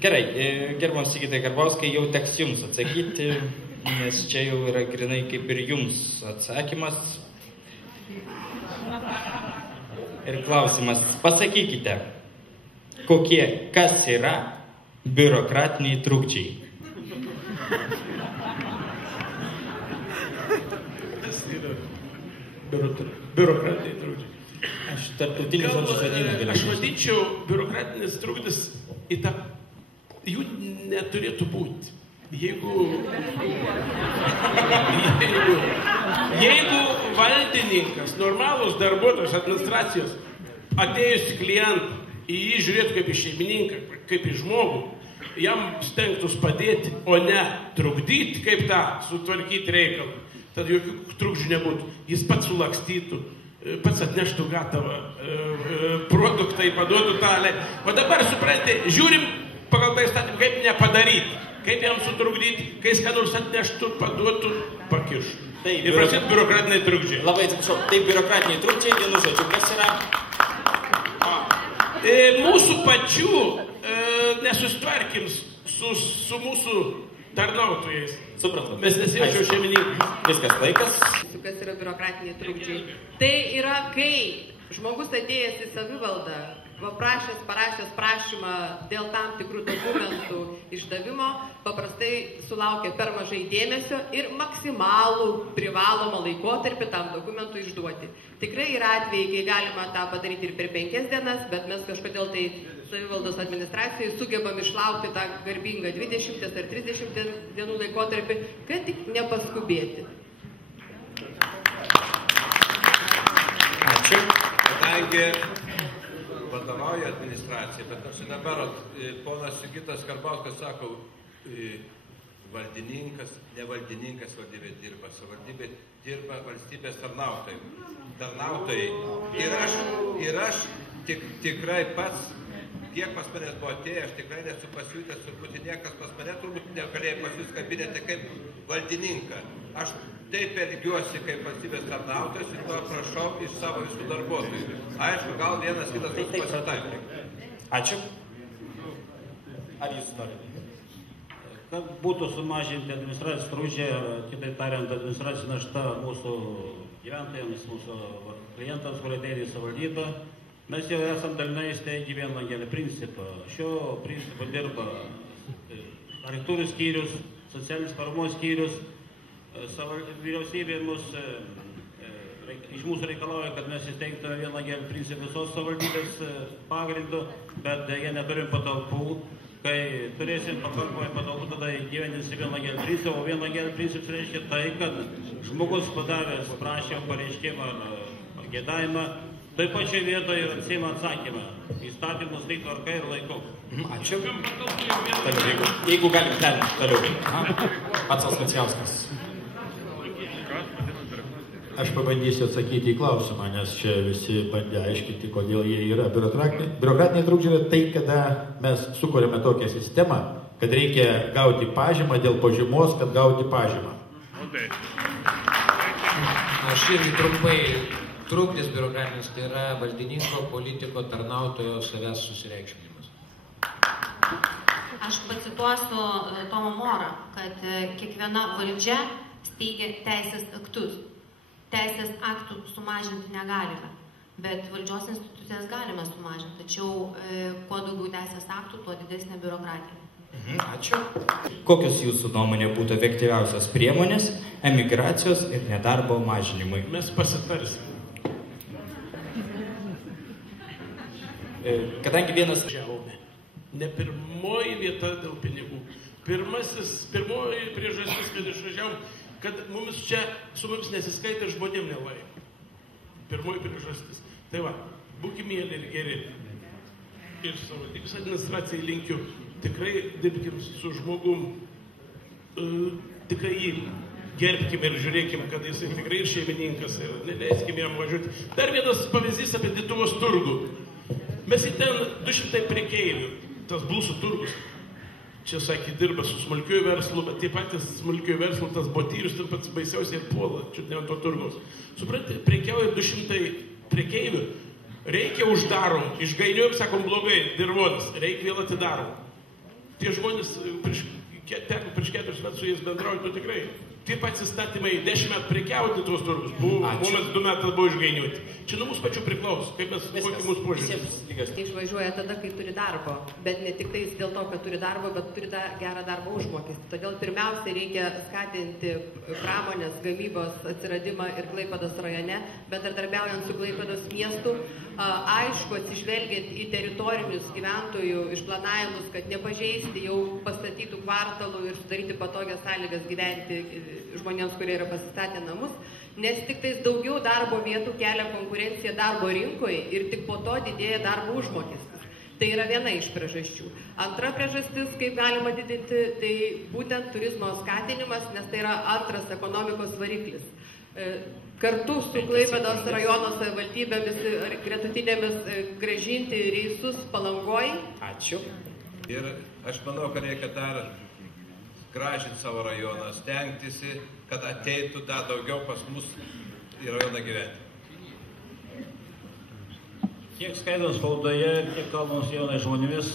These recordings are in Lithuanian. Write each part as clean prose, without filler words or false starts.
Gerai, gerbiamas Sigitai Karbauskui, jau teks jums atsakyti, nes čia jau yra grinai kaip ir jums atsakymas. Ir klausimas, pasakykite, kas yra biurokratiniai trukdžiai? Kas yra biurokratiniai trukdžiai? Aš tarptautinius žodžius žodynų galiu. Aš matyčiau, biurokratinis trukdis į tą, jų neturėtų būti. Jeigu valdininkas, normalus darbuotojas administracijos, atėjus klientą, į jį žiūrėtų kaip į šeimininką, kaip į žmogų, jam stengtus padėti, o ne trukdyti, kaip tą sutvarkyti reikalą, tad jokių trukdžių nebūtų. Jis pats sulakstytų, pats atneštų gatavą produktą, paduotų talę. O dabar, suprantate, žiūrim pagal įstatymą, kaip nepadaryti, kaip jam sutrukdyti, kai jis ką nors atneštų, paduotų, pakištų. Ir prasidėtų biurokratiniai trukdžiai. Labai atsiprašau, tai biurokratiniai trukdžiai, vienu žodžiu, kas yra? Mūsų pačių nesusitvarkim su mūsų tarnautojais. Supratau. Mes nesijaučiau šeimininkai. Viskas laikas. Kas yra biurokratiniai trukdžiai? Tai yra, kai žmogus atėjęs į savivaldą, parašęs prašymą dėl tam tikrų dokumentų išdavimo, paprastai sulaukia per mažai dėmesio ir maksimalų privalomą laikotarpį tam dokumentui išduoti. Tikrai yra atvejai, kai galima tą padaryti ir per 5 dienas, bet mes kažkodėl tai savivaldos administracijai sugebam išlaukti tą garbingą 20 ar 30 dienų laikotarpį, kad tik nepaskubėti. Ačiū. Kadangi vadovauja administracija, bet aš dabar ponas Sigitas Karbauskas sako, valdininkas, ne valdininkas valdybė dirba, savivaldybė dirba valstybės tarnautojai. Ir aš tikrai pats, kiek pas manęs buvo atėję, aš tikrai nesu pasiūtęs, turbūt niekas pas mane turbūt negalėjo pasiūs kabinete kaip valdininką. Aš taip elgiuosi kaip valstybės tarnautojas ir to prašau iš savo visų darbuotojų. Aišku, gal vienas kitas bus pasitaikė. Ačiū. Ar jūs norite? Kad būtų sumažinti administracijos trukdžiai, kitaip tariant, administracijos našta mūsų gyventojams, mūsų klientams, kurie ateina į savivaldybę, mes jau esam dalinai įsteigę vienlangelį principą. Šio principo dirba architektūrų skyrius, socialinės paramos skyrius, vyriausybė iš mūsų reikalauja, kad mes įsteigtume vienlangelį principą visos savivaldybės pagrindu, bet jie neturim patalpų. Kai turėsim pakankamai patalpų, tada įgyvendinsim vienlangelį principą, o vienlangelį principas reiškia tai, kad žmogus padaręs prašymą, pareiškimą ar pagėdavimą, toj pačioj vietoje ir atsiima atsakymą. Įstatymus tai tvarka ir laiku. Ačiū. Jeigu galim ten toliau. Pats Macijauskas. Aš pabandysiu atsakyti į klausimą, nes čia visi bandė aiškinti, kodėl jie yra biurokratiniai trukdžiai. Tai, kada mes sukūrėme tokią sistemą, kad reikia gauti pažymą dėl pažymos, kad gauti pažymą. Aš irgi trumpai, trukdis biurokratinis, tai yra valdininko, politiko, tarnautojo savęs susireikšminimas. Aš pacituosiu Tomą Morą, kad kiekviena valdžia steigia teisės aktus. Teisės aktų sumažinti negalime, bet valdžios institucijas galime sumažinti. Tačiau kuo daugiau teisės aktų, tuo didesnė biurokratija. Ačiū. Kokios jūsų nuomonė būtų efektyviausios priemonės emigracijos ir nedarbo mažinimui? Mes pasitarsim. Kadangi vienas... Ne pirmoji vieta dėl pinigų. Pirmoji priežastis, kad išvažiavom, kad su mumis nesiskaita ir žmonėm nelaiko. Pirmoji priežastis. Tai va, būkime mėly ir geri. Ir savivaldybės administracijai linkiu, tikrai dirbkim su žmogum, tikrai jį gerbkim ir žiūrėkim, kad jis tikrai ir šeimininkas, ir neleiskim jam važiuoti. Dar vienas pavyzdys apie Dituvos turgų. Mes į ten 200 prekeivių, tas Blusų turgus. Čia, sakė, dirba su smulkiuoju verslu, bet tie patys smulkiuoju verslu, tas Botyrius, ten pats baisiausiai puola, čia ne ant to turgaus. Suprantate, prekiauja 200 prekeivių, reikia uždarom, išgainiuojam, sakom, blogai, dirvonas, reikia vėl atidarom. Tie žmonės, prieš 4 metus su jais bendrauti, tikrai. Tie patys įstatymai 10 metų prekiauti tuos turgus, momentas 2 metus buvo išgainiuoti. Čia nuo mūsų pačių priklauso, kaip mes, kokį mūsų požiūrį. Išvažiuoja tada, kai turi darbo, bet ne tik tais dėl to, kad turi darbo, bet turi gerą darbo užmokestį. Todėl pirmiausia reikia skatinti pramonės gamybos atsiradimą ir Klaipėdos rajone, bendradarbiaujant su Klaipėdos miestu, aišku, atsižvelgiant į teritorinius gyventojų išplanavimus, kad nepažeisti jau pastatytų kvartalų ir sudaryti patogias sąlygas gyventi žmonėms, kurie yra pasistatę namus, nes tik tais daugiau darbo vietų kelia konkurenciją darbo rinkoje ir tik po to didėja darbo užmokestis. Tai yra viena iš priežasčių. Antra priežastis, kaip galima didinti, tai būtent turizmo skatinimas, nes tai yra antras ekonomikos variklis. Kartu su Klaipėdos rajono savivaldybėmis ir gretutinėmis grąžinti reisus Palangoj. Ačiū. Ir aš manau, kad reikia dar gražinti savo rajoną, stengtisi, kad ateitų dar daugiau pas mus į rajoną gyventi. Tiek skaitant spaudoje, tiek kalbant su jaunais žmonėmis,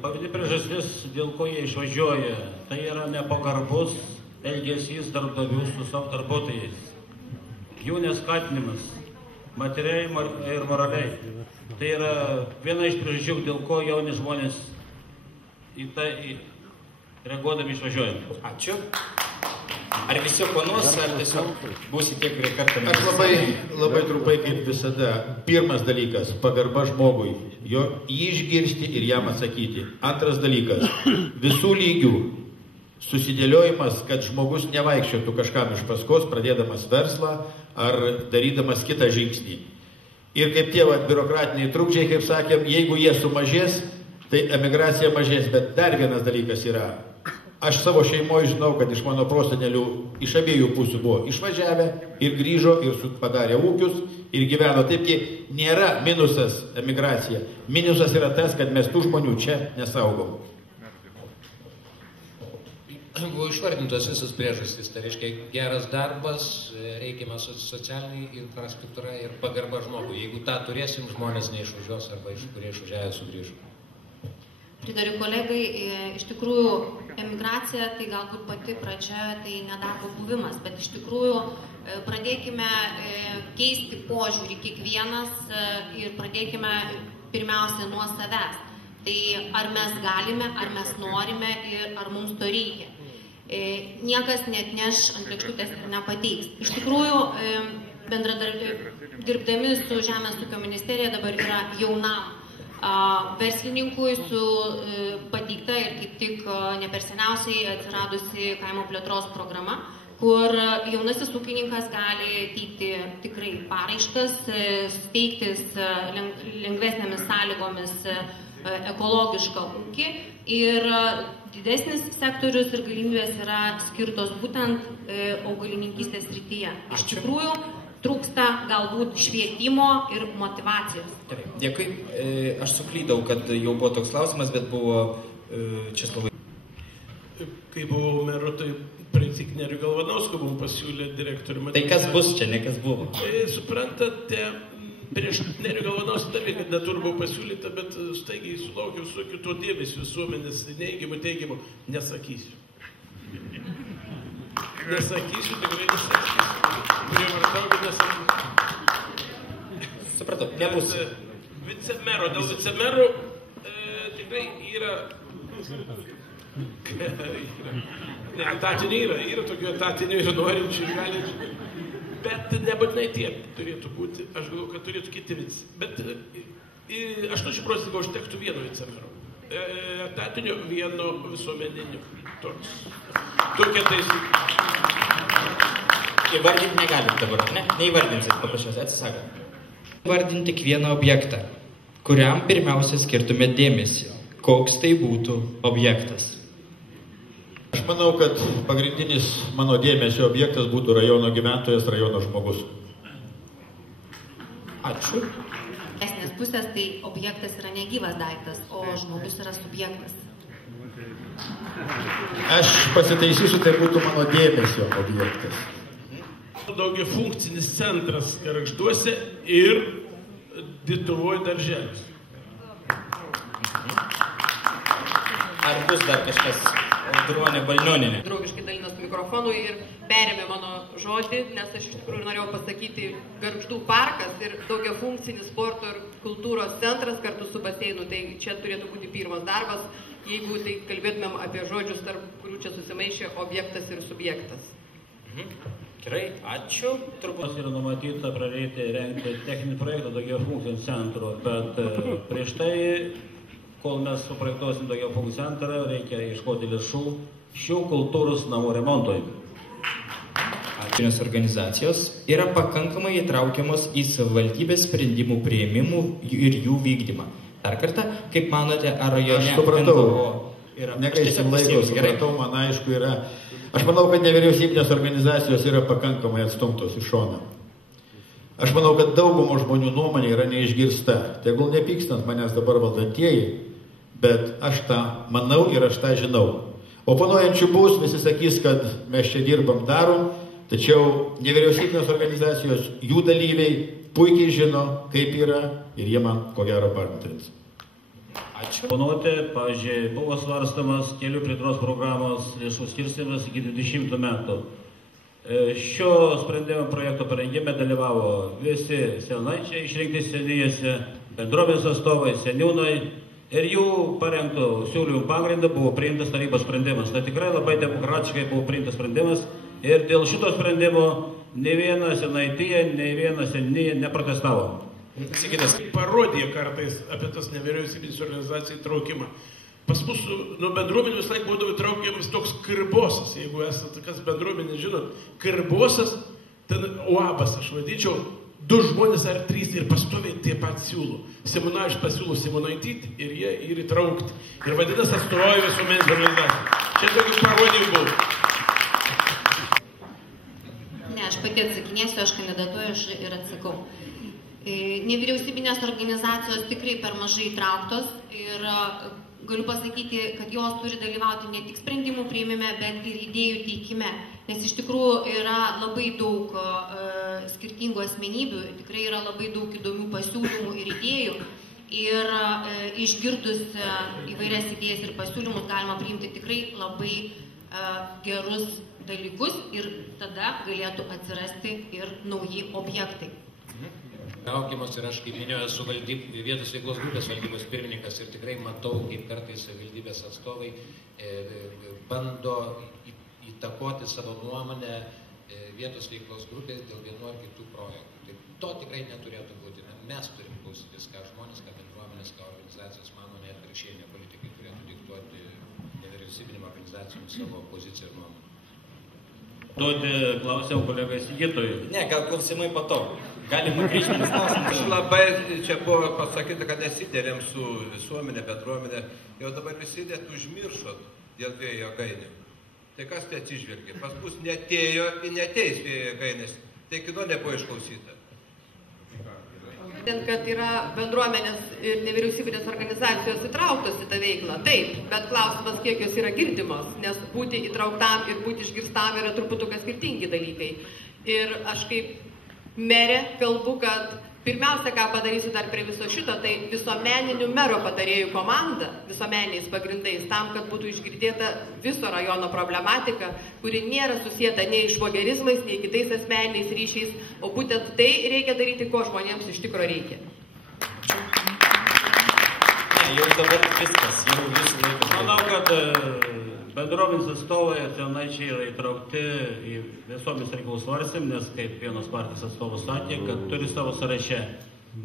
pagrindinė priežastis, dėl ko jie išvažiuoja, tai yra nepagarbus elgesys darbdavių su savo darbuotojais. Jų neskatinimas, materialiai ir moraliai. Tai yra viena iš priežasčių, dėl ko jauni žmonės į tai reaguodami išvažiuojant. Ačiū. Ar visi oponuos, ar tiesiog būsi tiek, kurie kartą... Aš labai trumpai kaip visada. Pirmas dalykas, pagarba žmogui. Jį išgirsti ir jam atsakyti. Antras dalykas, visų lygių susidėliojimas, kad žmogus nevaikščiotų kažkam iš paskos, pradėdamas verslą ar darydamas kitą žingsnį. Ir kaip tie biurokratiniai trukdžiai, kaip sakėm, jeigu jie sumažės, tai emigracija mažės. Bet dar vienas dalykas yra. Aš savo šeimoje žinau, kad iš mano prosenelių iš abiejų pusių buvo išvažiavę ir grįžo ir padarė ūkius ir gyveno. Taipgi nėra minusas emigracija. Minusas yra tas, kad mes tų žmonių čia nesaugom. Buvo išvardintos visas priežastys, tai reiškia geras darbas, reikiama socialinė infrastruktūra ir pagarba žmogui. Jeigu tą turėsim, žmonės neišvažiuos arba iš kurie išvažiavę sugrįžo. Pritariu kolegai, iš tikrųjų emigracija tai galbūt pati pradžia, tai nedarbo buvimas, bet iš tikrųjų pradėkime keisti požiūrį kiekvienas ir pradėkime pirmiausia nuo savęs. Tai ar mes galime, ar mes norime ir ar mums to reikia. Niekas neatneš ant lėkštutės ir nepateiks. Iš tikrųjų, dirbdami su Žemės ūkio ministerija dabar yra jaunam verslininkui su pateikta ir kaip tik neperseniausiai atsiradusi kaimo plėtros programa, kur jaunasis ūkininkas gali teikti tikrai paraiškas, steigtis lengvesnėmis sąlygomis ekologišką ūkį ir didesnis sektorius ir galimybės yra skirtos būtent augalininkystės srityje. Iš tikrųjų, trūksta galbūt švietimo ir motivacijos. Dėkui. Aš suklydau, kad jau buvo toks klausimas, bet buvo Česlovai. Kai buvau meru, tai praeitį Nerių Galvanausko buvo pasiūlę direktorių. Tai kas bus čia, ne kas buvo? Suprantate, prieš Nerių Galvanauską dar vieną neturi buvo pasiūlyta, bet staigiai sulaukiau su kito dėmesio visuomenės neigiamų, teigiamų. Nesakysiu. Nesakysiu, tikrai nesakysiu. Supratau, nebus. Vicemero, dėl vicemerų tikrai yra... Ne, etatinių yra tokių etatinių ir norinčių ir galinčių. Bet nebūtinai tiek turėtų būti. Aš galvoju, kad turėtų kiti vici. Bet 80% užtektų vieno vicemero. Etatinio vieno visuomeninio. Tokia taisyklė. Įvardinti negalim dabar, ne? Neįvardinsit, paprašęs, atsisakant. Įvardinti tik vieną objektą, kuriam pirmiausia skirtume dėmesį. Koks tai būtų objektas? Aš manau, kad pagrindinis mano dėmesio objektas būtų rajono gyventojas, rajono žmogus. Ačiū. Esnės pusės tai objektas yra negyvas daiktas, o žmogus yra subjektas. Aš pasitaisysiu, tai būtų mano dėmesio objektas. Daugiafunkcinis centras Gargžduose ir Dituvoj darželis. Ar bus dar kažkas Audronė Balnionienė? Draugiškai dalinas mikrofonu ir perėmė mano žodį, nes aš iš tikrųjų norėjau pasakyti Gargždų parkas ir daugiafunkcinis sporto ir kultūros centras kartu su baseinu. Tai čia turėtų būti pirmas darbas, jeigu tai kalbėtumėm apie žodžius, tarp kurių čia susimaišė objektas ir subjektas. Gerai, ačiū. Turbūt yra numatyta pradėti rengti techninį projektą daugiafunkcinio centro, bet prieš tai, kol mes suprojektuosim daugiafunkcinį centrą, reikia ieškoti lėšų šių kultūros namų remontui. Šios organizacijos yra pakankamai įtraukiamos į savivaldybės sprendimų priėmimų ir jų vykdymą. Dar kartą, kaip manote, ar rajone... Aš supratau, yra... negaisim laiko, supratau, man aišku yra... Aš manau, kad nevyriausybinės organizacijos yra pakankamai atstumtos į šoną. Aš manau, kad daugumo žmonių nuomonė yra neišgirsta. Tegul nepykstant manęs dabar valdantieji, bet aš tą manau ir aš tą žinau. Oponuojančių bus, visi sakys, kad mes čia dirbam, darom, tačiau nevyriausybinės organizacijos, jų dalyviai puikiai žino, kaip yra ir jie man ko gero paantrins. Ačiū. Planuoti, pavyzdžiui, buvo svarstamas kelių plėtros programos lėšų skirstymas iki 20 metų. Šio sprendimo projekto parengime dalyvavo visi senaičiai išrinkti senijuose, bendrovės atstovai, seniūnai ir jų parengtų siūlymų pagrindu buvo priimtas tarybos sprendimas. Tai tikrai labai demokratiškai buvo priimtas sprendimas ir dėl šito sprendimo ne viena senaitija, ne viena seniūnija neprotestavo. Sigitas parodė kartais apie tas nevyriausybinės organizacijų įtraukimą. Pas mūsų bendruomenė visą laiką būdavo įtraukiamas toks kirbosas, jeigu esate kas bendruomenė žinot. Kirbosas, ten uabas, aš vadinčiau, 2 žmonės ar 3 ir pastoviai tie pat siūlo. Simonavičius pasiūlo Simonaitytį ir jie ir įtraukti. Ir vadinasi atstovauja visuomenės organizaciją. Čia tokių parodymų buvo. Ne, aš pati atsakinėsiu, aš kandidatuoju ir atsakau. Nevyriausybinės organizacijos tikrai per mažai įtrauktos ir galiu pasakyti, kad jos turi dalyvauti ne tik sprendimų priėmime, bet ir idėjų teikime. Nes iš tikrųjų yra labai daug skirtingų asmenybių, tikrai yra labai daug įdomių pasiūlymų ir idėjų. Ir išgirdus įvairias idėjas ir pasiūlymus galima priimti tikrai labai gerus dalykus ir tada galėtų atsirasti ir nauji objektai. Traukiamas ir aš, kaip minėjau, esu vietos veiklos grupės valdybos pirmininkas ir tikrai matau, kaip kartais savivaldybės atstovai bando įtakoti savo nuomonę vietos veiklos grupės dėl vienu ar kitų projektų. Tai to tikrai neturėtų būti. Mes turim klausytis, ką žmonės, ką bendruomenės, ką organizacijos mano, net atvirkščiai, ne politikai turėtų diktuoti nevyriausybinėm organizacijom savo poziciją ir nuomonę. Duoti klausimą kolegai Sigitui. Ne, gal klausimai patogu. Galima grįžti klausimus. Aš labai, čia buvo pasakyta, kad nesitarėm su visuomenė, bendruomenė. Jau dabar visi net užmiršot dėl vėjo jėgainių. Tai kas tai atsižvelgia? Pas mus netėjo ir neteis vėjo jėgainės. Tai kito nebuvo išklausyta. Kad yra bendruomenės ir nevyriausybinės organizacijos įtrauktos į tą veiklą. Taip, bet klausimas, kiek jos yra girdimos, nes būti įtrauktam ir būti išgirstam yra truputuką skirtingi dalykai. Ir aš kaip merė kalbu, kad pirmiausia, ką padarysiu dar prie viso šito, tai visuomeninių mero patarėjų komanda, visuomeniniais pagrindais, tam, kad būtų išgirdėta viso rajono problematika, kuri nėra susieta nei švogerizmais, nei kitais asmeniniais ryšiais, o būtent tai reikia daryti, ko žmonėms iš tikro reikia. Ne, jau dabar viskas, jau visą laiką. Manau, kad bendruomenės atstovai ir senaičiai yra įtraukti į visuomenės reikalų svarstymą, nes kaip vienos partijos atstovas sakė, kad turi savo sąraše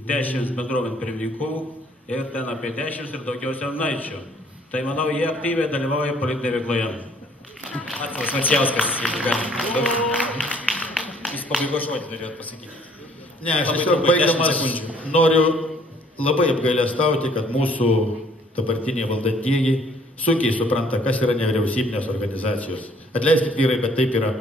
10 bendruomenių pirmininkų ir ten apie 10 ir daugiau senaičių. Tai manau, jie aktyviai dalyvauja politinėje veikloje. Atvilas Macijauskas, jeigu galim. Jūs pabaigos žodį norėjot pasakyti. Ne, aš tiesiog baigdamas noriu labai apgailestauti, kad mūsų dabartiniai valdantieji sunkiai supranta, kas yra nevyriausybinės organizacijos. Atleiskit vyrai, bet taip yra.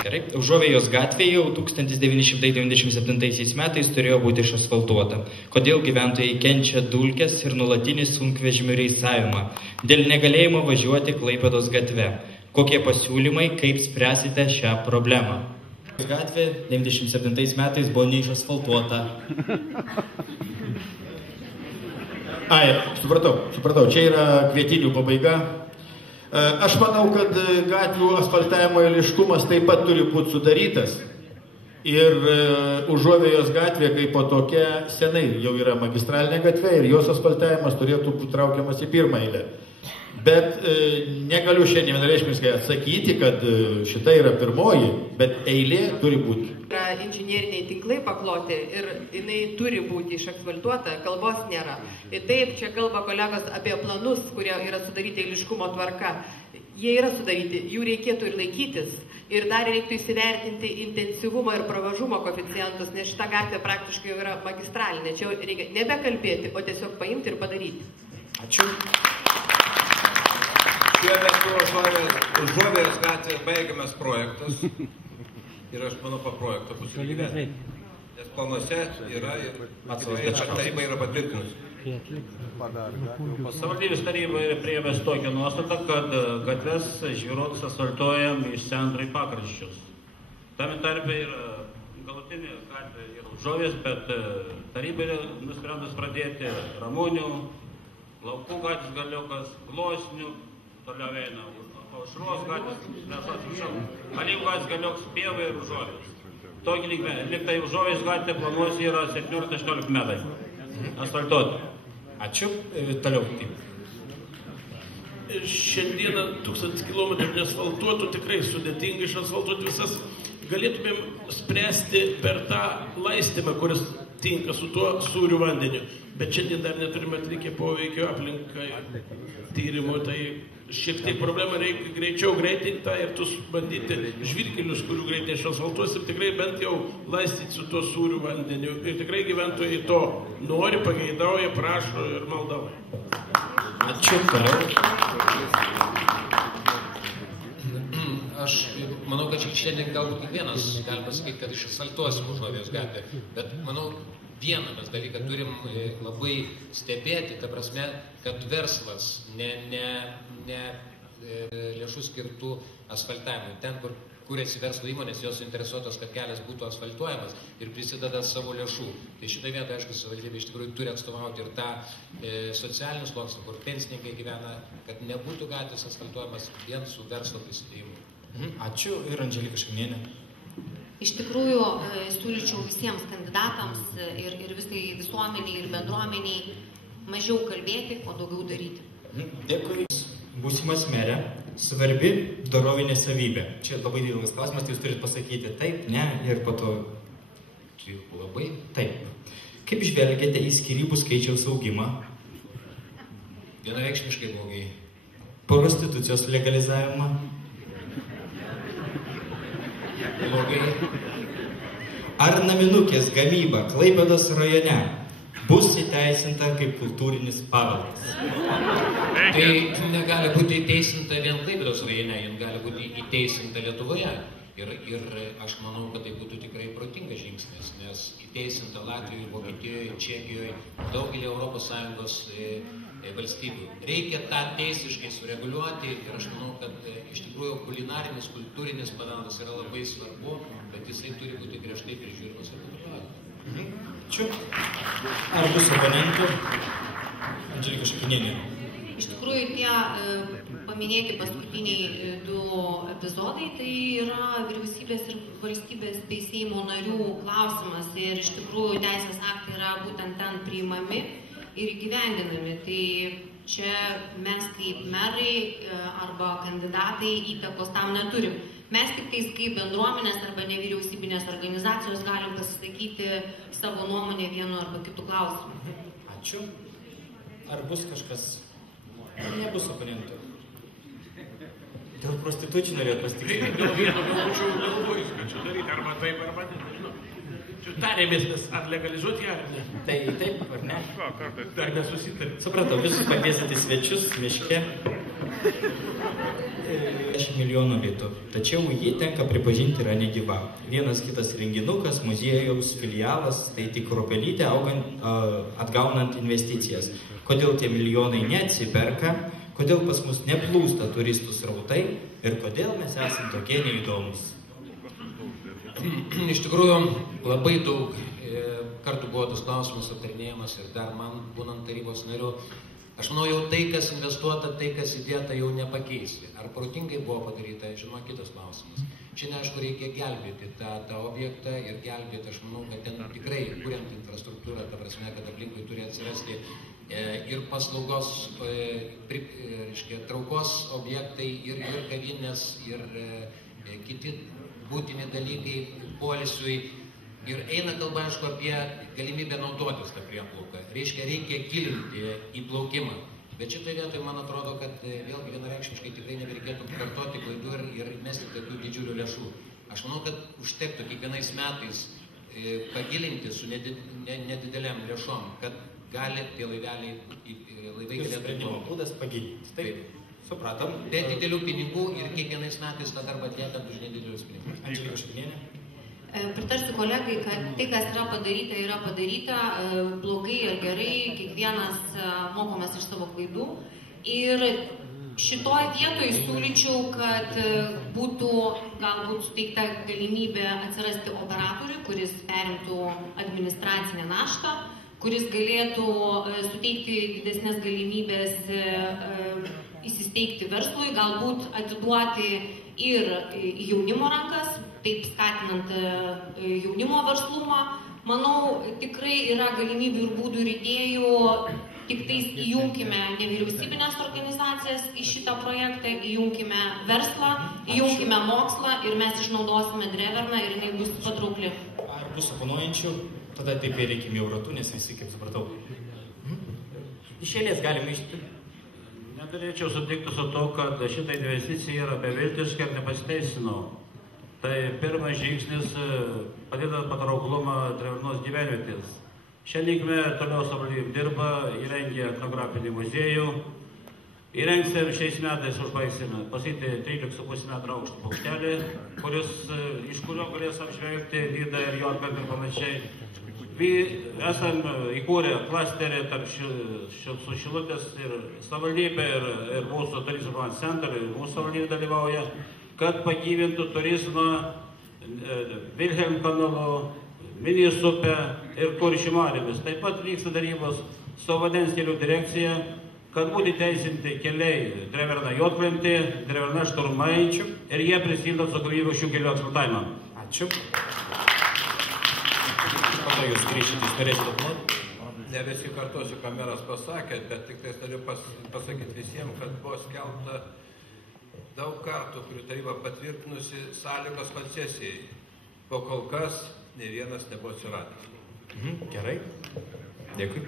Gerai, Užuovėjos gatvė jau 1997 metais turėjo būti išasfaltuota. Kodėl gyventojai kenčia dulkes ir nuolatinį sunkvežimių reisavimą? Dėl negalėjimo važiuoti Klaipėdos gatve. Kokie pasiūlymai, kaip spręsite šią problemą? Gatvė 97 metais buvo neišasfaltuota. Supratau, čia yra kvietinių pabaiga. Aš manau, kad gatvių asfaltavimo eiliškumas taip pat turi būti sudarytas. Ir Užuovėjos gatvė kaip po tokia senai jau yra magistralinė gatvė ir jos asfaltavimas turėtų būti traukiamas į pirmą eilę. Bet negaliu šiandien vienareikšmiškai atsakyti, kad šita yra pirmoji, bet eilė turi būti. Yra inžinieriniai tinklai pakloti ir jinai turi būti išasfaltuota, kalbos nėra. Ir taip, čia kalba kolegos apie planus, kurie yra sudaryti eiliškumo tvarka. Jie yra sudaryti, jų reikėtų ir laikytis. Ir dar reiktų įsivertinti intensyvumo ir pravažumo koeficientus, nes šita gatvė praktiškai yra magistralinė. Čia reikia nebekalbėti, o tiesiog paimti ir padaryti. Ačiū. Šiuo metu Užuovėjos gatvės baigiamas projektas ir aš manau, po projekto bus įgyvendinti. Nes planuose yra ir taryba yra patvirtinusi. Savivaldybės taryba yra priėmęs tokią nuostatą, kad gatves žvyrotus asfaltuojam iš centro į pakraščius. Tame tarpe yra galutinė gatvė yra Užuovės, bet taryba yra nusprendus pradėti Ramonių, Laukų gatvės galiukas, Glosnių, toliau eina Aušros gatvės, Alyvų gatvės galiukas, Pieva ir Užuovės. Tokį liktai Užuovės gatvė planuosi yra 17-18 metai asfaltuoti. Ačiū. Toliau. Šiandieną 1000 km neasfaltuotų, tikrai sudėtingai išasfaltuoti visas. Galėtumėm spręsti per tą laistymą, kuris tinka su tuo sūriu vandeniu. Bet šiandien dar neturime atlikę poveikio aplinkai tyrimo, tai šiek tiek problemą reikia greičiau greitinti tą ir tus bandyti žvyrkelius, kurių greitai išasfaltuosim, tikrai bent jau laistyti su tuo sūriu vandeniu. Ir tikrai gyventojai to nori, pageidauja, prašo ir maldauja. Ačiū. Aš manau, kad šiandien galbūt kiekvienas gali pasakyti, kad išasfaltuosim Užuovėjos gatvę, bet manau, vieną mes dalyką turim labai stebėti, ta prasme, kad verslas ne lėšų skirtų asfaltavimui. Ten, kur kūrėsi verslo įmonės, jos suinteresuotos, kad kelias būtų asfaltuojamas ir prisideda savo lėšų. Tai šitoje vietoje, aišku, savivaldybė iš tikrųjų turi atstovauti ir tą socialinius sluoksnius, kur pensininkai gyvena, kad nebūtų gatvės asfaltuojamas vien su verslo prisidėjimu. Ačiū. Ir Andželika Šaknienė. Iš tikrųjų, siūlyčiau visiems kandidatams ir visai visuomeniai ir bendruomeniai mažiau kalbėti, o daugiau daryti. Dėkui. Būsimas merė, svarbi dorovinė savybė. Čia labai didelis klausimas, tai jūs turite pasakyti taip, ne, ir po to labai taip. Kaip žvelgiate į skyrybų skaičiaus augimą? Vienareikšmiškai blogai. Prostitucijos legalizavimą? Blogai. Ar naminukės gamyba Klaipėdos rajone bus įteisinta kaip kultūrinis paveldas? Tai negali būti įteisinta vien Klaipėdos rajone, jin gali būti įteisinta Lietuvoje. Ir aš manau, kad tai būtų tikrai protingas žingsnis, nes įteisinta Latvijoje, Vokietijoje, Čekijoje, daugelį ES valstybių. Reikia tą teisiškai sureguliuoti ir aš manau, kad iš tikrųjų kulinarinis, kultūrinis paveldas yra labai svarbu, bet jisai turi būti griežtai prižiūrimas ir kontroliuojamas. Ačiū. Ar bus oponentų? Andželika Šaknienė. Iš tikrųjų, tie paminėti paskutiniai du epizodai, tai yra vyriausybės ir valstybės bei Seimo narių klausimas ir iš tikrųjų teisės aktai yra būtent ten priimami ir įgyvendinami. Tai čia mes kaip merai arba kandidatai įtakos tam neturim. Mes tik tais kaip bendruomenės arba nevyriausybinės organizacijos galim pasisakyti savo nuomonę vienu arba kitu klausimu. Ačiū. Ar bus kažkas? Nebus oponentų. Dėl prostitučių norėtų pasitikslinti. Dėl vieno galvočiau galvojus, kad čia daryti arba taip, arba ne. Čia tarėmės mes ar legalizuoti ją, ar ne? Tai taip, ar ne? Dar nesusitarėm. Supratau, visus pakviesite į svečius miške. 10 milijonų litų. Tačiau jį tenka pripažinti yra negyva. Vienas kitas renginukas, muziejaus filialas, tai tik kruopelytė atgaunant investicijas. Kodėl tie milijonai neatsiperka, kodėl pas mus neplūsta turistų srautai ir kodėl mes esame tokie neįdomus. Iš tikrųjų, labai daug kartų buvo tas klausimas aptarinėjamas ir dar man būnant tarybos nariu. Aš manau, jau tai, kas investuota, tai, kas įdėta, jau nepakeisi. Ar protingai buvo padaryta, žinoma, kitas klausimas. Čia, aišku, reikia gelbėti tą objektą ir gelbėti, aš manau, kad ten tikrai, kuriant infrastruktūrą, ta prasme, kad aplinkui turi atsirasti ir paslaugos, traukos objektai, ir kavinės, ir kiti būtini dalykai poilsiui. Ir eina kalba, aišku, apie galimybę naudotis tą prieplauką. Reiškia, reikia gilinti įplaukimą. Bet šitoj vietoj, man atrodo, kad vėlgi vienareikšmiškai tikrai nebereikėtų kartoti klaidų ir mesti tokių didžiulių lėšų. Aš manau, kad užtektų kiekvienais metais pagilinti su nedideliam lėšom, kad gali tie laivai galėtų sprendimo būdas pagilinti. Taip, supratom. Be didelių pinigų ir kiekvienais metais tą darbą atliekant už nedidelius pinigus. Ačiū, Šaknienė. Pritarsiu kolegai, kad tai, kas yra padaryta, blogai ar gerai, kiekvienas mokomės iš savo klaidų. Ir šitoj vietoj siūlyčiau, kad būtų galbūt suteikta galimybė atsirasti operatoriui, kuris perimtų administracinę naštą, kuris galėtų suteikti didesnės galimybės įsisteigti verslui, galbūt atiduoti ir jaunimo rankas, taip skatinant jaunimo verslumą. Manau, tikrai yra galimybių ir būdų ir idėjų, tik tais įjunkime nevyriausybinės organizacijas į šitą projektą, įjunkime verslą, įjunkime mokslą ir mes išnaudosime Dreverną ir jinai bus patraukli. Ar bus oponuojančių? Tada taip reikim jau ratų, nes visi, kaip supratau. Iš eilės galime išti. Negalėčiau sutikti su to, kad šitą investiciją yra beviltiška ir nepasiteisino. Tai pirmas žingsnis padidant patrauklumą Drevernos gyvenvietės. Šią linkmę toliau savivaldybė dirba, įrengia etnografinį muziejų. Įrengsim šiais metais, užbaigsime pasitį 13,5 metrų aukštį bokštelį, iš kurio galės apžvelgti Lydą ir Juodkrantę ir panašiai. Esam įkūrę klasterį tarp su Šilutės ir savivaldybė ir mūsų turizmo informacijos centro, ir mūsų savivaldybė dalyvauja, kad pagyvintų turizmą Vilhelm kanalu, Minijos upę ir Kuršių mariomis. Taip pat vyksta darybos su vandens kelių direkcija, kad būtų teisinti keliai Dreverna Juodkrantė, Dreverna Šturmai ir jie prisiimtų atsakomybę šių kelių eksploatavimą. Ačiū. Jūs grįžtate, jūs turėsite plot? Ne visi kartuosiu, ką meras pasakė, bet tik tai noriu pasakyti visiems, kad buvo skelbta daug kartų, kurių taryba patvirtinusi sąlygos koncesijai. Po kol kas ne vienas nebuvo atsiradęs. Gerai. Dėkui.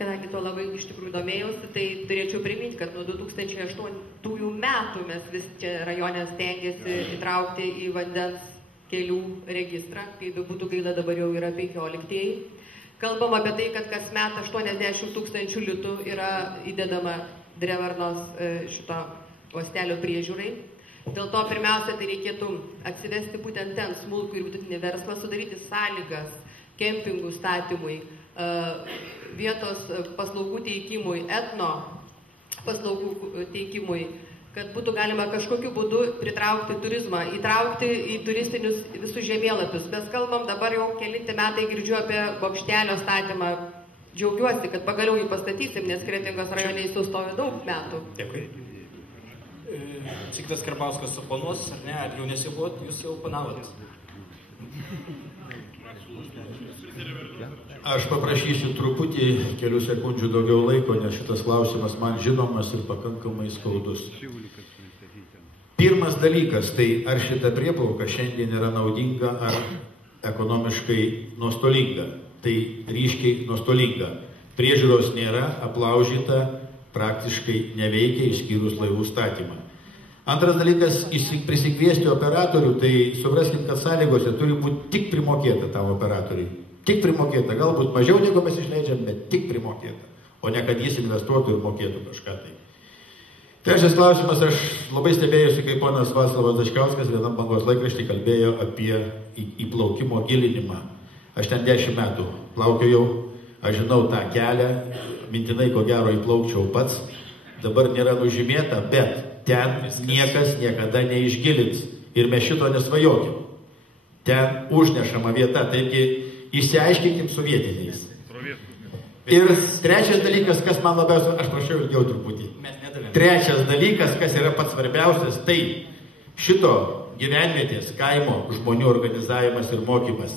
Kadangi to labai iš tikrųjų domėjausi, tai turėčiau priminti, kad nuo 2008 metų mes vis čia rajone stengiasi įtraukti į vandens kelių registrą, kai būtų gaila dabar jau yra 15-ieji. Kalbam apie tai, kad kasmet 80 000 litų yra įdedama Drevernos šito uostelio priežiūrai. Dėl to pirmiausia, tai reikėtų atsivesti būtent ten smulkų ir vidutinį verslą, sudaryti sąlygas kempingų statymui, vietos paslaugų teikimui, etno paslaugų teikimui, kad būtų galima kažkokiu būdu pritraukti turizmą, įtraukti į turistinius visus žemėlapius. Mes kalbam dabar jau kelinti metai, girdžiu apie bokštelio statymą. Džiaugiuosi, kad pagaliau jį pastatysim, nes Kretingos rajone jis sustovi daug metų. Dėkui. Ciktas Karbauskis oponuos, ar ne? Ar jau nesibuvot? Jūs jau oponavot. Aš paprašysiu truputį kelių sekundžių daugiau laiko, nes šitas klausimas man žinomas ir pakankamai skaudus. Pirmas dalykas, tai ar šita prieplauka šiandien yra naudinga ar ekonomiškai nuostolinga. Tai ryškiai nuostolinga. Priežiūros nėra, aplaužyta, praktiškai neveikia išskyrus laivų statymą. Antras dalykas, prisikviesti operatorių, tai supraskim, kad sąlygose turi būti tik primokėta tam operatoriui. Tik primokėta, galbūt mažiau negu mes išleidžiam, bet tik primokėta, o ne kad jis investuotų ir mokėtų kažką tai. Trečias klausimas, aš labai stebėjusi, kai ponas Vaclavas Daškauskas vienam Bangos laikraštį kalbėjo apie įplaukimo gilinimą. Aš ten 10 metų plaukiojau, aš žinau tą kelią, mintinai ko gero įplaukčiau pats, dabar nėra nužymėta, bet ten niekas niekada neišgilins ir mes šito nesvajokim. Ten užnešama vieta, taigi išsiaiškinkim su vietiniais. Ir trečias dalykas, kas man labiausiai, aš prašiau ilgiau truputį. Trečias dalykas, kas yra pats svarbiausias, tai šito gyvenvietės, kaimo žmonių organizavimas ir mokymas.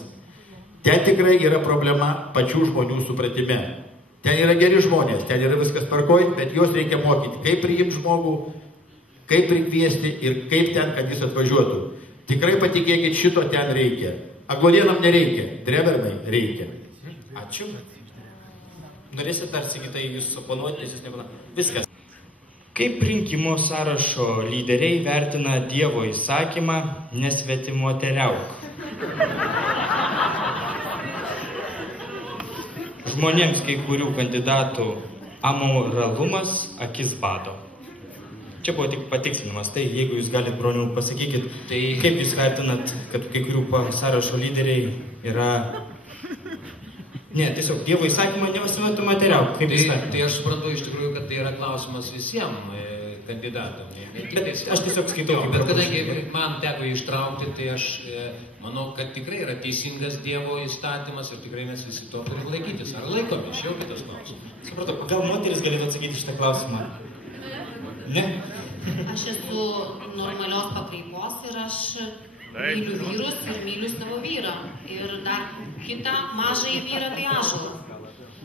Ten tikrai yra problema pačių žmonių supratime. Ten yra geri žmonės, ten yra viskas tvarkoj, bet juos reikia mokyti, kaip priimti žmogų, kaip prikviesti ir kaip ten, kad jis atvažiuotų. Tikrai patikėkit, šito ten reikia. Aguodienam nereikia, Drevernai reikia. Ačiū. Norėsit dar sakytai jūs oponuoti, nes jūs nepana. Viskas. Kaip rinkimų sąrašo lyderiai vertina Dievo įsakymą nesvetimoteriauk? Žmonėms kai kurių kandidatų amoralumas akis bado. Čia buvo tik patikslinimas, tai jeigu jūs galite, bronių, pasakykit, tai kaip jūs vertinat, kad kai kurių sąrašo lyderiai yra... Ne, tiesiog Dievo įsakymą nesvetimoteriauk. Tai aš suprantu iš tikrųjų, kad tai yra klausimas visiems kandidatam. Aš tiesiog skaitau. Bet kadangi man teko ištraukti, tai aš manau, kad tikrai yra teisingas Dievo įstatymas ir tikrai mes visi to turim laikytis. Ar laikomės? Jau kitas klausimas. Supratau, gal moteris galėtų atsakyti šitą klausimą? Ne? Aš esu normalios pakraipos ir aš myliu vyrus ir myliu savo vyrą. Ir dar kitą mažąjį vyrą tai ąžuolą.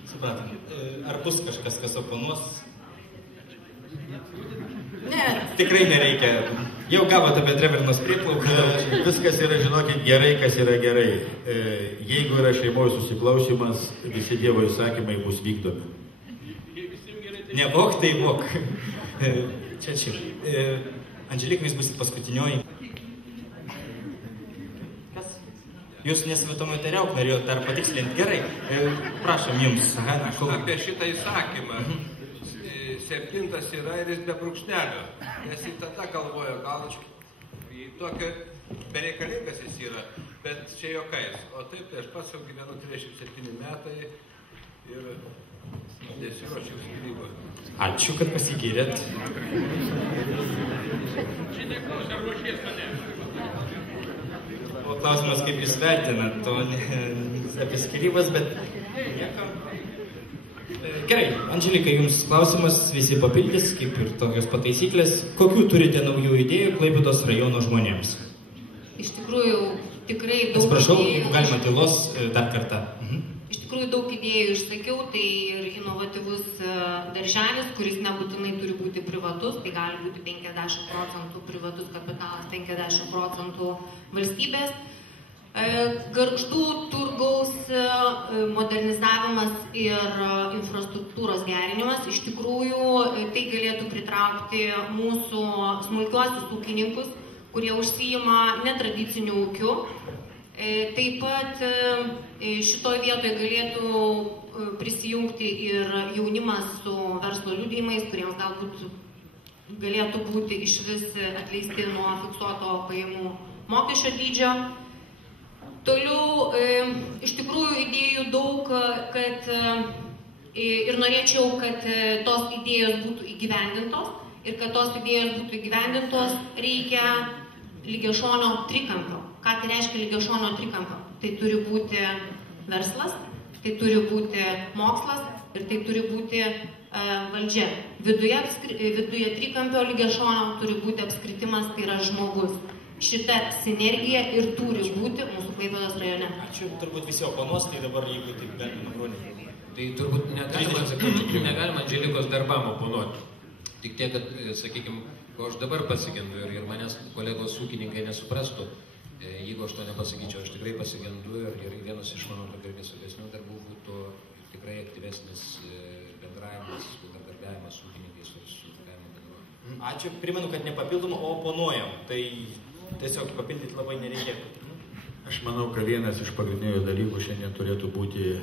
Supratom. Ar bus kažkas, kas oponuos? Ne, tikrai nereikia. Jau gavote apie Drevernos prieplauką. Viskas yra, žinokit, gerai, kas yra gerai. Jeigu yra šeimoje susiklausimas, visi Dievo įsakymai bus vykdomi. Nevok, tai vok. Čia. Andželika, jūs busit paskutinioji. Kas? Jūs nesvetimoteriauk norėjot dar patikslinti. Gerai. Prašom jums. Aš apie šitą įsakymą. 7 yra ir jis be brūkšnelio. Nes jis tada galvojo, gal tokio bereikalingas jis yra, bet čia jokais. O taip, tai aš pats jau gyvenu 37 metai ir nesiruošiu skyrybą. Ačiū, kad pasigyrėt. O klausimas, kaip jūs vertinat, to apie skyrybas, bet... Gerai, Andželika, jums klausimas, visi papildys, kaip ir tokios pataisyklės. Kokių turite naujų idėjų Klaipėdos rajono žmonėms? Iš tikrųjų, tikrai daug Atsiprašau, jeigu galima tylos dar kartą. Iš tikrųjų, daug idėjų išsakiau, tai ir inovatyvus darželis, kuris nebūtinai turi būti privatus, tai gali būti 50% privatus kapitalas, 50% valstybės. Gargždų turgaus modernizavimas ir infrastruktūros gerinimas. Iš tikrųjų, tai galėtų pritraukti mūsų smulkiuosius ūkininkus, kurie užsiima netradiciniu ūkiu. Taip pat šitoje vietoje galėtų prisijungti ir jaunimas su verslo liudijimais, kuriems galbūt galėtų būti iš vis atleisti nuo fiksuoto pajamų mokesčio dydžio. Toliau, iš tikrųjų, idėjų daug, kad ir norėčiau, kad tos idėjos būtų įgyvendintos ir kad tos idėjos būtų įgyvendintos reikia lygiašonio trikampio. Ką tai reiškia lygiašonio trikampio? Tai turi būti verslas, tai turi būti mokslas ir tai turi būti valdžia. Viduje trikampio lygiašonio turi būti apskritimas, tai yra žmogus. Šita sinergija ir turi būti mūsų Klaipėdos rajone. Ačiū, turbūt visi oponuos, tai dabar jeigu taip galima nurodyti. Tai turbūt negalima Andželikos darbam oponuoti. Tik tiek, kad, sakykime, ko aš dabar pasigendu ir manęs kolegos ūkininkai nesuprastų, jeigu aš to nepasakyčiau, aš tikrai pasigendu ir vienas iš mano tokių svarbesnių darbų būtų tikrai aktyvesnis bendradarbiavimas su ūkininkais ir su kaimo bendruomene. Ačiū, primenu, kad nepapildom, o oponuojam. Tai tiesiog papildyti labai nereikia. Aš manau, kad vienas iš pagrindinių dalykų šiandien turėtų būti,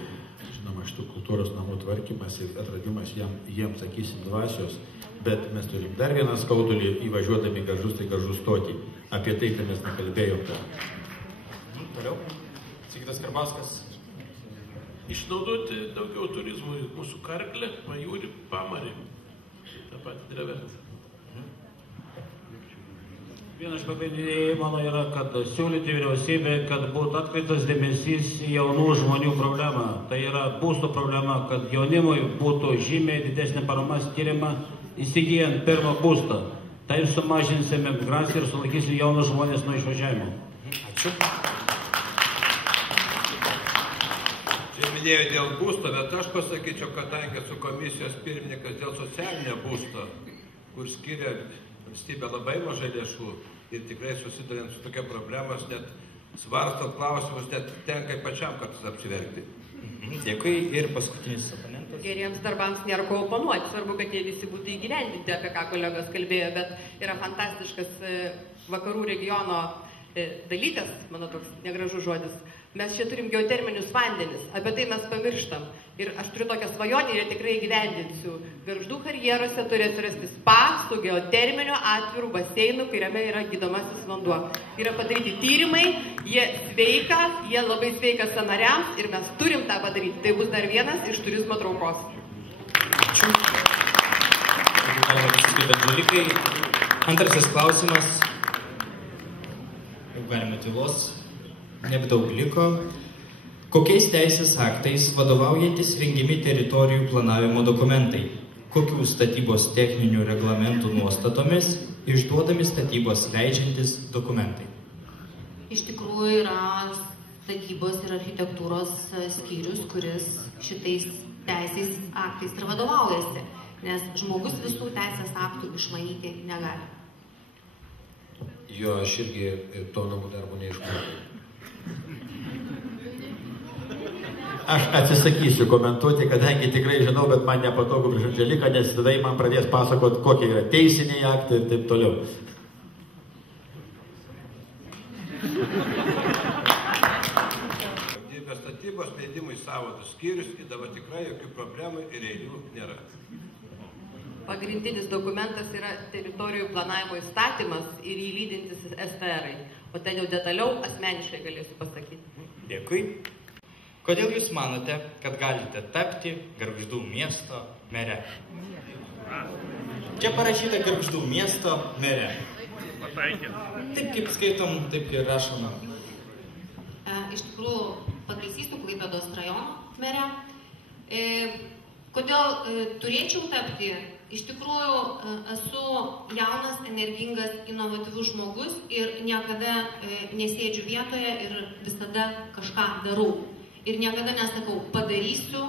žinoma, šitų kultūros namų tvarkymas ir atradimas jiems, sakysim, dvasios, bet mes turim dar vieną skaudulį įvažiuodami Gargždus, tai Gargždų stotį. Apie tai, kad mes nekalbėjom. Toliau. Sigitas Karbauskis. Išnaudoti daugiau turizmui mūsų Karklę, Pajūrį, Pamarį, tą patį Dreverną. Vienas iš pagrindiniai mano yra, kad siūlyti vyriausybė, kad būtų atkreiptas dėmesys į jaunų žmonių problemą. Tai yra būsto problema, kad jaunimui būtų žymiai didesnė parama skiriama įsigijant pirmą būstą. Taip sumažinsime migraciją ir sulaikysime jaunus žmonės nuo išvažiavimo. Ačiū. Čia minėjau dėl būsto, bet aš pasakyčiau, kadangi esu komisijos pirmininkas dėl socialinio būsto, kur skiria valstybė labai mažai lėšų ir tikrai susidurint su tokia problemas, net svarstant klausimus, net tenka pačiam kartais apsiverkti. Dėkui. Ir paskutinis oponentas. Geriems darbams nėra ko oponuoti, svarbu, kad jie visi būtų įgyvendinti, apie ką kolegos kalbėjo, bet yra fantastiškas vakarų regiono dalykas, mano toks negražus žodis. Mes čia turim geoterminius vandenis, apie tai mes pamirštam. Ir aš turiu tokią svajonę ir tikrai įgyvendinsiu. Gargždų karjeruose turės rasti spa su geoterminiu atviru baseinu, kuriame yra gydomasis vanduo. Yra padaryti tyrimai, jie sveika, jie labai sveika sąnariams ir mes turim tą padaryti. Tai bus dar vienas iš turizmo traukos. Ačiū. Dalykai. Antrasis klausimas. Jau galime tylos. Nedaug liko. Kokiais teisės aktais vadovaujantis rengiami teritorijų planavimo dokumentai? Kokių statybos techninių reglamentų nuostatomis išduodami statybos leidžiantis dokumentai? Iš tikrųjų yra statybos ir architektūros skyrius, kuris šitais teisės aktais ir vadovaujasi, nes žmogus visų teisės aktų išmanyti negali. Jo, aš irgi to namų darbo neišmanau. Aš atsisakysiu komentuoti, kadangi tikrai žinau, bet man nepatogu prieš Andželiką, nes tada man pradės pasakoti, kokie yra teisiniai aktai ir taip toliau. Statybos leidimui sąvadų skyrius ir dabar tikrai jokių problemų ir eilių nėra. Pagrindinis dokumentas yra teritorijų planavimo įstatymas ir jį lydintis STR-ai. O ten jau detaliau asmeniškai galėsiu pasakyti. Dėkui. Kodėl jūs manote, kad galite tapti Gargždų miesto mere? Čia parašyta Gargždų miesto mere. Taip kaip skaitom, taip kaip rašoma. Iš tikrųjų, pataisysiu Klaipėdos rajono mere. Kodėl turėčiau tapti? Iš tikrųjų, esu jaunas, energingas, inovatyvus žmogus ir niekada nesėdžiu vietoje ir visada kažką darau. Ir niekada nesakau, padarysiu,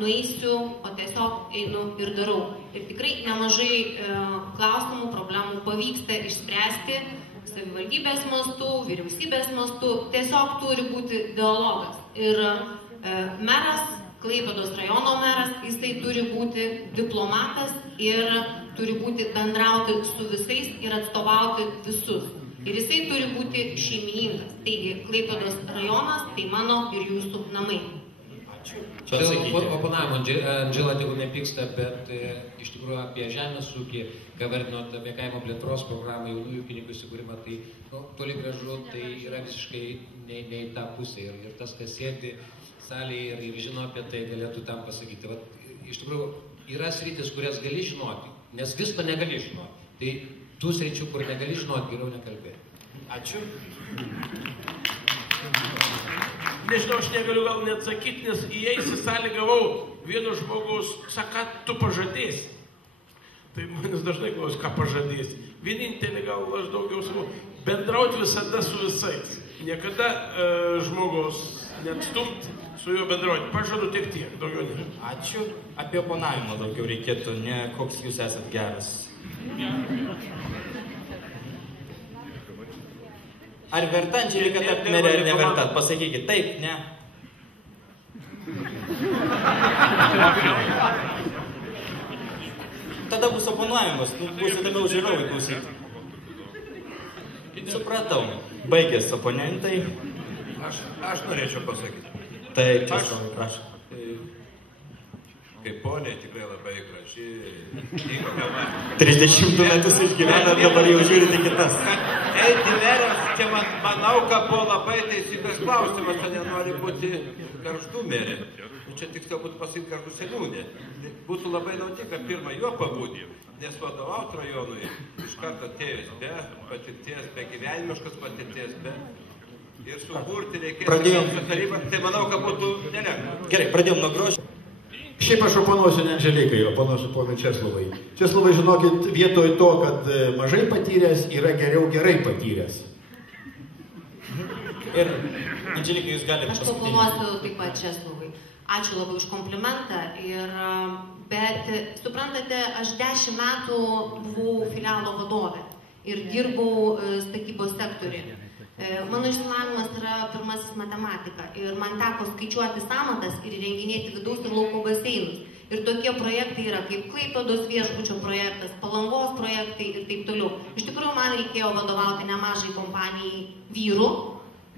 nueisiu, o tiesiog einu ir darau. Ir tikrai nemažai klausimų, problemų pavyksta išspręsti savivaldybės mastu, vyriausybės mastu. Tiesiog turi būti dialogas. Ir meras, Klaipėdos rajono meras, jisai turi būti diplomatas ir turi būti bendrauti su visais ir atstovauti visus. Ir jisai turi būti šeimininkas. Taigi, Klaipėdos rajonas, tai mano ir jūsų namai. Ačiū. Dėl oponavimo, Andžela, jeigu nepyksta, bet iš tikrųjų apie žemės ūkį, ką vardinot apie kaimo plėtros programą, jaunųjų ūkininkų įsikūrimą, tai toli gražu, tai yra visiškai ne į tą pusę. Ir tas, kas sėdi salėje ir žino apie tai, galėtų tam pasakyti. Vat, iš tikrųjų, yra sritis, kurias gali žinoti, nes visko negali žinoti. Tai tų sričių, kur negali žinoti, geriau nekalbėti. Ačiū. Nežinau, aš negaliu gal net sakyti, nes įeis į salę gavau vieno žmogaus, saka, tu pažadėsi. Tai manęs dažnai klaus, ką pažadėsi. Vienintelį gal aš daugiau sakau, bendrauti visada su visais. Niekada žmogaus neatstumti, su juo bendrauti. Pažadu tiek, daugiau ne. Ačiū. Apie oponavimą daugiau reikėtų, ne koks jūs esat geras. Ar verta Andželika tapti mere, ar neverta? Pasakykit, taip, ne. Tada bus oponavimas, bus įdomiau žiūrovai klausyti. Supratau, baigės oponentai. Aš norėčiau pasakyti. Taip, tiesiog, prašau. Kaip ponė, tikrai labai graži. 30 metus išgyvena, dabar jau žiūrite kitas. Eiti meras, čia manau, kad buvo labai teisingas klausimas, kad nenori būti Gargždų merė. čia tiksliau būtų pasakyti Gargždų seniūnė. Būtų labai naudinga pirmą jo pabūdį, nes vadovauti rajonui iš karto atėjus be patirties, be gyvenimiškos patirties, be ir suburti reikės su taryba, tai manau, kad būtų nelengva. Gerai, pradėjom nuo Grožio. Šiaip aš oponuosiu ne Andželikai, oponuosiu ponui Česlovai. Česlovai, žinokit, vietoj to, kad mažai patyręs, yra geriau gerai patyręs. Ir Andželikai, jūs galite Aš oponuosiu taip pat Česlovai. Ačiū labai už komplimentą. Bet, suprantate, aš 10 metų buvau filialo vadovė ir dirbau statybos sektoriuje. Mano išsilavinimas yra pirmasis matematika ir man teko skaičiuoti sąmatas ir įrenginėti vidaus ir lauko baseinus. Ir tokie projektai yra kaip Klaipėdos viešbučio projektas, Palangos projektai ir taip toliau. Iš tikrųjų, man reikėjo vadovauti nemažai kompanijai vyrų,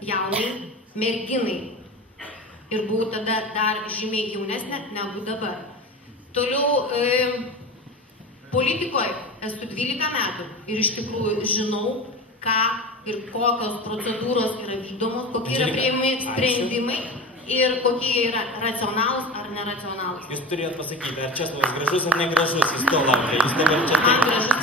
jaunai, merginai. Ir buvau tada dar žymiai jaunesnė negu dabar. Toliau, politikoje esu 12 metų ir iš tikrųjų žinau, ką ir kokios procedūros yra vykdomos, kokie yra priimami sprendimai ir kokie yra racionalūs ar neracionalūs. Jūs turėjot pasakyti, ar Česlovas gražus ar negražus, jūs to laukia. Jūs dabar čia Man gražus